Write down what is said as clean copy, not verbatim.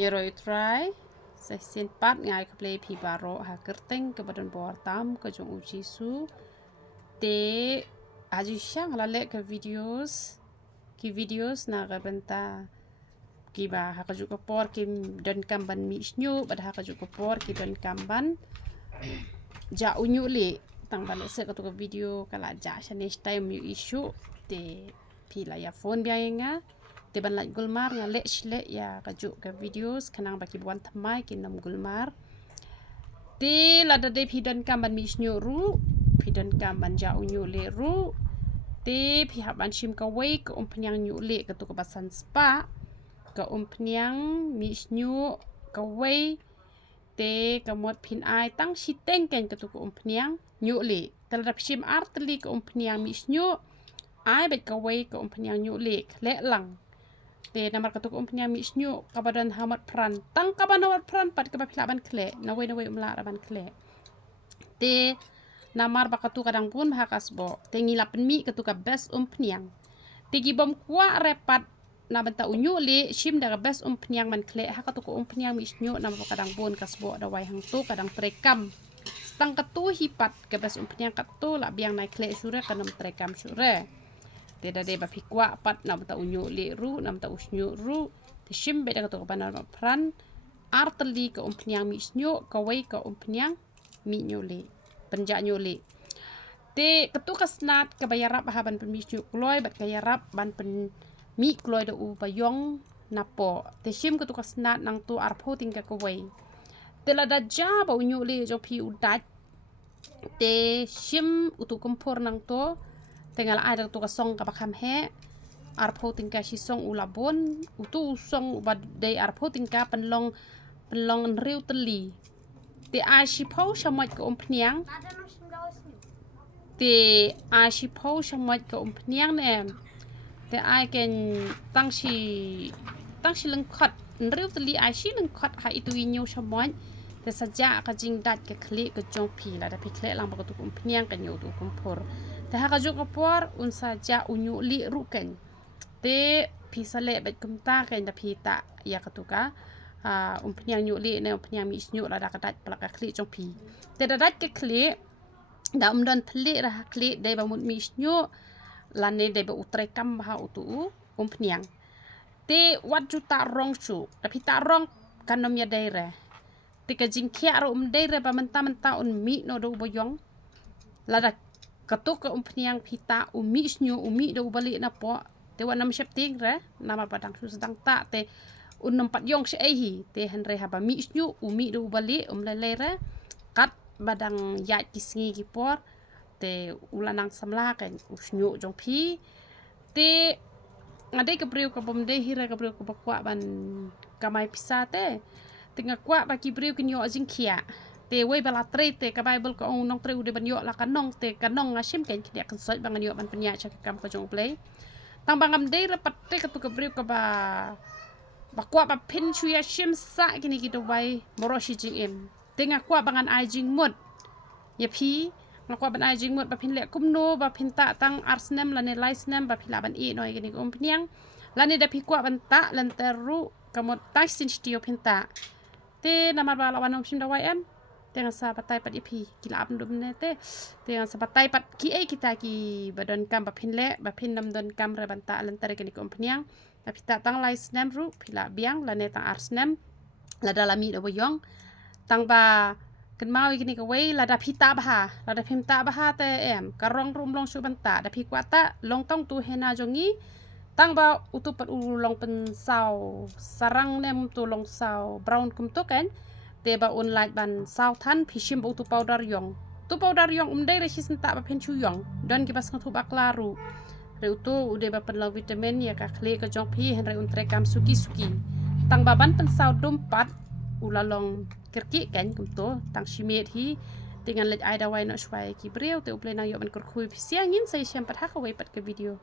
Yeroi try sa sin pat ngai ka play pi baro ha kerteng ke badan bor tam ke jong uji su te aju syang la le ke videos na ka benta ki ba ha ka ju ka por ki dan kamban mi snyu bad ha ka ju ka por ki dan kamban ja unyu le tang ba le se ka to ka video kala ja sha next time you issue te pi la ya phone bia nga te ban la gulmar nga le shle ya ka ju ka videos kanang ba ki buan thamai ki nam gulmar te la da de pi dan kamban mi snyu ru pi dan kamban ja unyu le ru te pi ha ban shim ka wei ka umpnyang nyu le ka to ka basan spa ka umpnyang mi snyu ka wei te ka mot phin ai tang shi teng ken ka to ka umpnyang nyu le tel rap shim artli ka umpnyang mi snyu ai bet ka wei ka umpnyang nyu le le lang te namar ka to ka umpnyang mi snyu ka badan hamat pran tang ka banawat pran pat ka ba phila ban khle na wei umla ban khle te namar bakatu kadang pun bahakasbo tengi lapen mi ketuka best umpnyang tigi bom kwa repat na benta unyu le shim daga best umpnyang man kle hakatu ko umpnyang mi snyo na kadang pun kasbo da wai hang tu kadang trekam stang katu hipat ke best umpnyang katu la biang nai kle sure kanam trekam sure te da de ba pikwa pat na benta unyu le ru na benta usnyu ru te shim be daga to banar pran arteli ke umpnyang mi snyo ka wai ka umpnyang mi nyole penja nyole te ketuka snat ke bayarap haban pen mi snyo kloy bat kayarap ban pen mi kloy da u bayong napo te shim ketuka snat nang tu arpo tingka ka wai te la da ja ba unyu le jo pi udat te shim utu kompor nang to tengal ada tu ka song ka bakam he arpo tingka si song ulabon utu song bad dei arpo tingka penlong riu teli te a shi po shamat ka umpnyang te a shi po shamat ka umpnyang ne te ai ken tang shi lengkot riu teli a shi lengkot ha itu inyo shamat te saja ka jing dat ke kle ke jong pi la da pi kle lang ba tu umpnyang kan yo tu kumpur te ha ka jo ka por un saja unyu li ruken te pi sale bet kumta ken da pi ta ya ka tu ka umpnyang nyu li ne umpnyang mi snyu la da ka dat plaka kli jong pi te da dat ke kli da dan thli ra kli de ba mut mi snyu la ne de ba utre kam ba utu umpnyang te wat ju ta rong chu da pi ta rong kanom ya de re te ka jing khia ro de re ba menta un mi no do boyong la da katuk ka umpnyang pi ta umi snyu umi do bali na po te wa nam shep ting re nama padang su sedang ta te un nampat yong se hi te han re haba mi snyu umi do bali le re kat badang ya kisngi ki por te ulanang samla kan usnyu jong pi te ngade ka priu ka bom de hira ka priu ka bakwa ban kamai pisa te tinga kwa ba ki priu ki nyo jing khia te wei bala tre te ka bible ko nong tre u de ban yo la kanong te kanong ngashim ken kia kan soi bang yo ban penya cha kam ka jong play tang bangam de rapat te ka tu ka priu ka ba bakwa ba pin chuya shim sa kini ki do wai moroshi jing em tenga kwa bangan ai jing mut ya pi ngakwa ban ai jing mut ba pin le kumno ba pin ta tang arsnem la ne laisnem ba pila ban i noi kini ko umpniang la ne da pi kwa ban ta lan teru kamot ta sin stio pin ta te namar ba lawan om sim da wai em tenga sa patai pat ipi kila am dum ne te tenga sa patai pat ki e kita ki badon kam ba pin le ba pin nam don kam re ban ta lan tere kini ko umpniang ba pita tang laisnem ru pila biang la ne tang arsnem la dalami do boyong tang ba kan mau gini ka wei la da pita baha te em karong rum long su banta da pi kwata long tong tu hena jongi tang ba utu pat u long pen sau sarang nem tu long sau brown kum to kan te ba un light ban sau than pi shim utu powder yong dei re sisen ta ba pen chu yong don ki bas ngatu baklaru re utu ude ba pen vitamin ya ka kle ka jong pi hen re un trekam suki tang ba ban pen sau dompat ulalong kerki kan kum to tang shimet hi dengan lej ai da wai no shwai ki breu te uple na yo ban kur khui siangin sai siam pat ha ka wei pat ke video